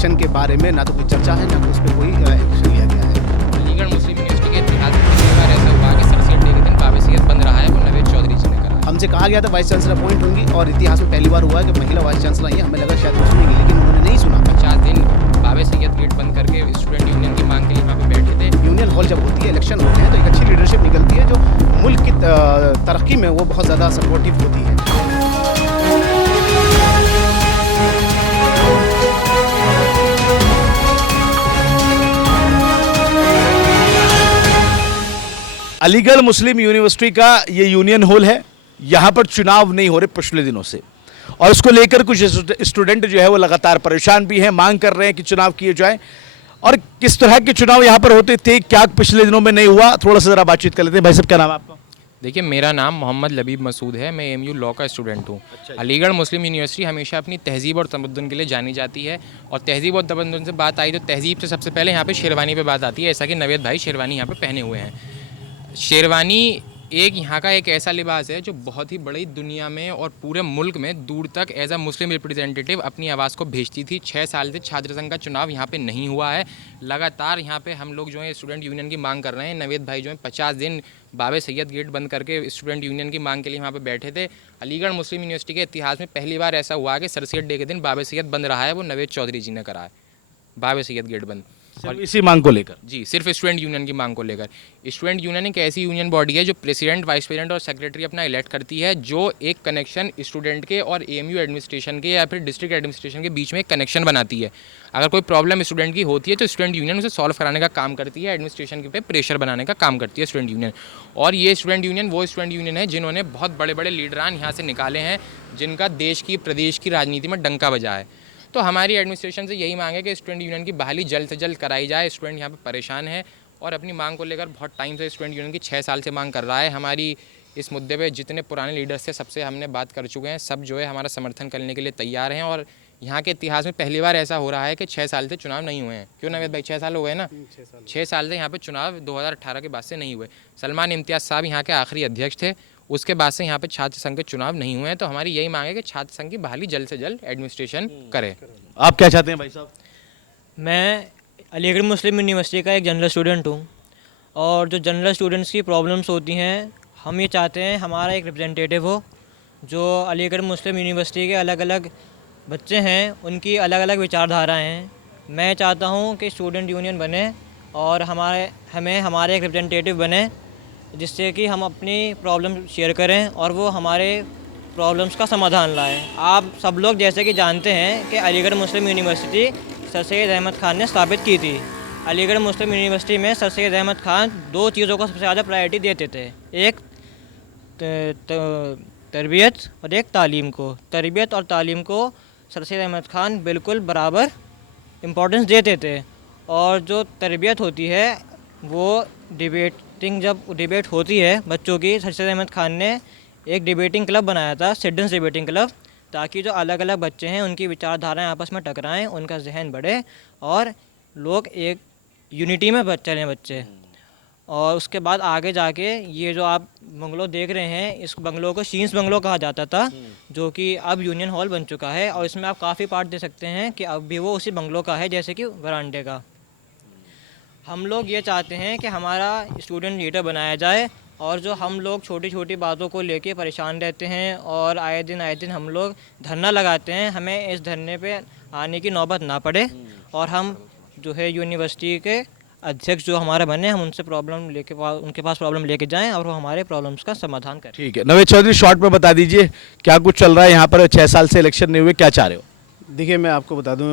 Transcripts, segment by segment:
Election के बारे में ना तो कोई चर्चा है, ना तो उस पर कोई एक्शन लिया गया है। अलीगढ़ मुस्लिम यूनिवर्सिटी के इतिहास में पहली बार ऐसा हुआ कि सर सैयद डे के दिन बाब सैयद बंद रहा है, वो नवेद चौधरी जी ने करा। हमसे कहा गया था वाइस चांसलर अपॉइंट होंगी और इतिहास में पहली बार हुआ है कि महिला वाइस चांसलर आई है। हमें लगा शायद वो सुनेंगी, लेकिन उन्होंने नहीं सुना। 50 दिन बाब सैयद गेट बंद करके स्टूडेंट यूनियन की मांग के लिए वहाँ पे बैठे थे। यूनियन हॉल जब होती है, इलेक्शन होते हैं, तो एक अच्छी लीडरशिप निकलती है जो मुल्क की तरक्की में वो बहुत ज़्यादा सपोर्टिव होती है। अलीगढ़ मुस्लिम यूनिवर्सिटी का ये यूनियन हॉल है। यहाँ पर चुनाव नहीं हो रहे पिछले दिनों से, और इसको लेकर कुछ स्टूडेंट जो है वो लगातार परेशान भी हैं, मांग कर रहे हैं कि चुनाव किए जाए। और किस तरह के चुनाव यहाँ पर होते थे, क्या पिछले दिनों में नहीं हुआ, थोड़ा सा ज़रा बातचीत कर लेते हैं। भाई साहब, क्या नाम है आपका? देखिए, मेरा नाम मोहम्मद लबीब मसूद है। मैं एमयू लॉ का स्टूडेंट हूँ। अलीगढ़ मुस्लिम यूनिवर्सिटी हमेशा अपनी तहजीब और तमद्दुन के लिए जानी जाती है, और तहजीब और तमद्दुन से बात आई तो तहजीब से सबसे पहले यहाँ पे शेरवानी पे बात आती है। ऐसा कि नवेद भाई शेरवानी यहाँ पे पहने हुए हैं। शेरवानी एक यहाँ का एक ऐसा लिबास है जो बहुत ही बड़ी दुनिया में और पूरे मुल्क में दूर तक एज अ मुस्लिम रिप्रेजेंटेटिव अपनी आवाज़ को भेजती थी। 6 साल से छात्र संघ का चुनाव यहाँ पे नहीं हुआ है। लगातार यहाँ पे हम लोग जो है स्टूडेंट यूनियन की मांग कर रहे हैं। नवेद भाई जो है 50 दिन बाब सैयद गेट बंद करके स्टूडेंट यूनियन की मांग के लिए वहाँ पे बैठे थे। अलीगढ़ मुस्लिम यूनिवर्सिटी के इतिहास में पहली बार ऐसा हुआ कि सर सैयद डे के दिन बाब सैयद बंद रहा है, वो नवेद चौधरी जी ने करा है, बाब सैयद गेट बंद। और इसी मांग को लेकर जी, सिर्फ स्टूडेंट यूनियन की मांग को लेकर। स्टूडेंट यूनियन एक ऐसी यूनियन बॉडी है जो प्रेसिडेंट, वाइस प्रेसिडेंट और सेक्रेटरी अपना इलेक्ट करती है, जो एक कनेक्शन स्टूडेंट के और एएमयू एडमिनिस्ट्रेशन के या फिर डिस्ट्रिक्ट एडमिनिस्ट्रेशन के बीच में एक कनेक्शन बनाती है। अगर कोई प्रॉब्लम स्टूडेंट की होती है तो स्टूडेंट यूनियन उसे सॉल्व कराने का काम करती है, एडमिनिस्ट्रेशन के पे प्रेशर बनाने का काम करती है स्टूडेंट यूनियन। और ये स्टूडेंट यूनियन वो स्टूडेंट यूनियन है जिन्होंने बहुत बड़े बड़े लीडरान यहाँ से निकाले हैं, जिनका देश की, प्रदेश की राजनीति में डंका बजा है। तो हमारी एडमिनिस्ट्रेशन से यही मांग है कि स्टूडेंट यूनियन की बहाली जल्द से जल्द कराई जाए। स्टूडेंट यहाँ पे परेशान है और अपनी मांग को लेकर बहुत टाइम से स्टूडेंट यूनियन की 6 साल से मांग कर रहा है। हमारी इस मुद्दे पे जितने पुराने लीडर्स थे सबसे हमने बात कर चुके हैं, सब जो है हमारा समर्थन करने के लिए तैयार हैं। और यहाँ के इतिहास में पहली बार ऐसा हो रहा है कि 6 साल से चुनाव नहीं हुए हैं। क्यों नवेद भाई, 6 साल हो गए ना? 6 साल से यहाँ पे चुनाव 2018 के बाद से नहीं हुए। सलमान इम्तियाज़ साहब यहाँ के आखिरी अध्यक्ष थे, उसके बाद से यहाँ पे छात्र संघ के चुनाव नहीं हुए हैं। तो हमारी यही मांग है कि छात्र संघ की बहाली जल्द से जल्द एडमिनिस्ट्रेशन करे। आप क्या चाहते हैं भाई साहब? मैं अलीगढ़ मुस्लिम यूनिवर्सिटी का एक जनरल स्टूडेंट हूँ, और जो जनरल स्टूडेंट्स की प्रॉब्लम्स होती हैं, हम ये चाहते हैं हमारा एक रिप्रेजेंटेटिव हो जो अलीगढ़ मुस्लिम यूनिवर्सिटी के अलग अलग बच्चे हैं, उनकी अलग अलग विचारधाराएँ हैं। मैं चाहता हूँ कि स्टूडेंट यूनियन बने और हमारे एक रिप्रेजेंटेटिव बने, जिससे कि हम अपनी प्रॉब्लम शेयर करें और वो हमारे प्रॉब्लम्स का समाधान लाएं। आप सब लोग जैसे कि जानते हैं कि अलीगढ़ मुस्लिम यूनिवर्सिटी सर सैयद अहमद ख़ान ने स्थापित की थी। अलीगढ़ मुस्लिम यूनिवर्सिटी में सर सैयद अहमद ख़ान 2 चीज़ों को सबसे ज़्यादा प्रायोरिटी देते थे, एक तरबियत और एक तालीम को। तरबियत और तालीम को सर सैयद अहमद ख़ान बिल्कुल बराबर इम्पोर्टेंस देते थे। और जो तरबियत होती है वो जब डिबेट होती है बच्चों की, सर सैयद अहमद ख़ान ने एक डिबेटिंग क्लब बनाया था, सिटीजन्स डिबेटिंग क्लब, ताकि जो अलग अलग बच्चे हैं उनकी विचारधाराएं आपस में टकराएं, उनका जहन बढ़े और लोग एक यूनिटी में चलें बच्चे। और उसके बाद आगे जाके ये जो आप बंगलो देख रहे हैं, इस बंगलो को शीन्स बंगलो कहा जाता था, जो कि अब यूनियन हॉल बन चुका है। और इसमें आप काफ़ी पार्ट दे सकते हैं कि अब भी वो उसी बंगलो का है, जैसे कि वरांडे का। हम लोग ये चाहते हैं कि हमारा स्टूडेंट लीडर बनाया जाए, और जो हम लोग छोटी छोटी बातों को लेके परेशान रहते हैं और आए दिन हम लोग धरना लगाते हैं, हमें इस धरने पे आने की नौबत ना पड़े और हम जो है यूनिवर्सिटी के अध्यक्ष जो हमारा बने, हम उनसे उनके पास प्रॉब्लम लेके जाएं और वो हमारे प्रॉब्लम्स का समाधान करें। ठीक है, नवेद चौधरी, शॉर्ट में बता दीजिए क्या कुछ चल रहा है यहाँ पर? 6 साल से इलेक्शन नहीं हुए, क्या चाह रहे हो? देखिए, मैं आपको बता दूं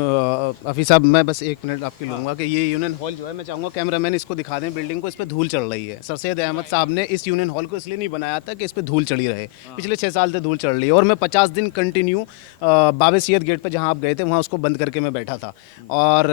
हफीज़ साहब, मैं बस 1 मिनट आपकी लूँगा कि ये यूनियन हॉल जो है, मैं चाहूँगा कैमरामैन इसको दिखा दें बिल्डिंग को, इस पर धूल चढ़ रही है। सर सैयद अहमद साहब ने इस यूनियन हॉल को इसलिए नहीं बनाया था कि इस पर धूल चढ़ी रहे। पिछले 6 साल से धूल चढ़ रही है, और मैं 50 दिन कंटिन्यू बाब सैयद गेट पर जहाँ आप गए थे वहाँ उसको बंद करके मैं बैठा था। और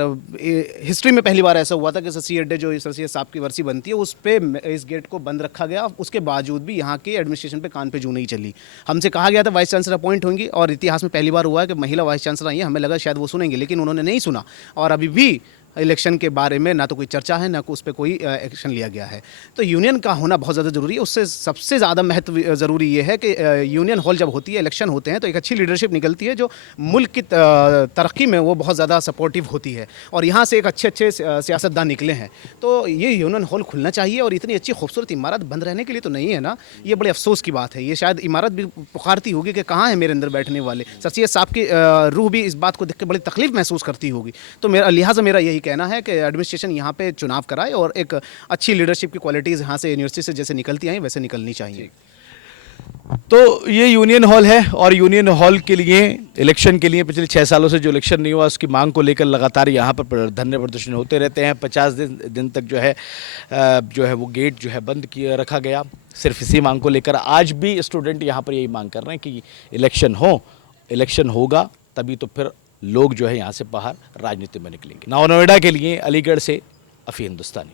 हिस्ट्री में पहली बार ऐसा हुआ था कि सर सैयद डे जो सर सैयद साहब की वर्सी बनती है उस पर इस गेट को बंद रखा गया। उसके बावजूद भी यहाँ की एडमिनिस्ट्रेशन पे कान पे जू नहीं चली। हमसे कहा गया था वाइस चांसलर अपॉइंट होंगी और इतिहास में पहली बार हुआ है कि महिला वाइस चांसलर आई है। हमें लगा शायद वो सुनेंगे, लेकिन उन्होंने नहीं सुना। और अभी भी इलेक्शन के बारे में ना तो कोई चर्चा है, ना उस पर कोई एक्शन लिया गया है। तो यूनियन का होना बहुत ज़्यादा ज़रूरी है। उससे सबसे ज़्यादा महत्व ज़रूरी ये है कि यूनियन हॉल जब होती है, इलेक्शन होते हैं, तो एक अच्छी लीडरशिप निकलती है जो मुल्क की तरक्की में वो बहुत ज़्यादा सपोर्टिव होती है, और यहाँ से एक अच्छे सियासतदान निकले हैं। तो ये यूनियन हॉल खुलना चाहिए, और इतनी अच्छी खूबसूरत इमारत बंद रहने के लिए तो नहीं है ना। ये बड़े अफसोस की बात है। ये शायद इमारत भी पुकारती होगी कि कहाँ है मेरे अंदर बैठने वाले। सर सैयद साहब की रूह भी इस बात को देख के बड़ी तकलीफ महसूस करती होगी। तो लिहाजा मेरा यही कहना है कि एडमिनिस्ट्रेशन यहाँ पे चुनाव कराए, और एक अच्छी लीडरशिप की क्वालिटीज़ यहाँ से यूनिवर्सिटी से जैसे निकलती आई वैसे निकलनी चाहिए। तो ये यूनियन हॉल है, और यूनियन हॉल के लिए इलेक्शन के लिए पिछले 6 सालों से जो इलेक्शन नहीं हुआ उसकी मांग को लेकर लगातार यहाँ पर धरने प्रदर्शन होते रहते हैं। 50 दिन तक जो है वो गेट जो है बंद किया रखा गया, सिर्फ इसी मांग को लेकर। आज भी स्टूडेंट यहाँ पर यही मांग कर रहे हैं कि इलेक्शन होगा तभी तो फिर लोग जो है यहाँ से बाहर राजनीति में निकलेंगे। नौ नोएडा के लिए अलीगढ़ से अफी हिंदुस्तानी।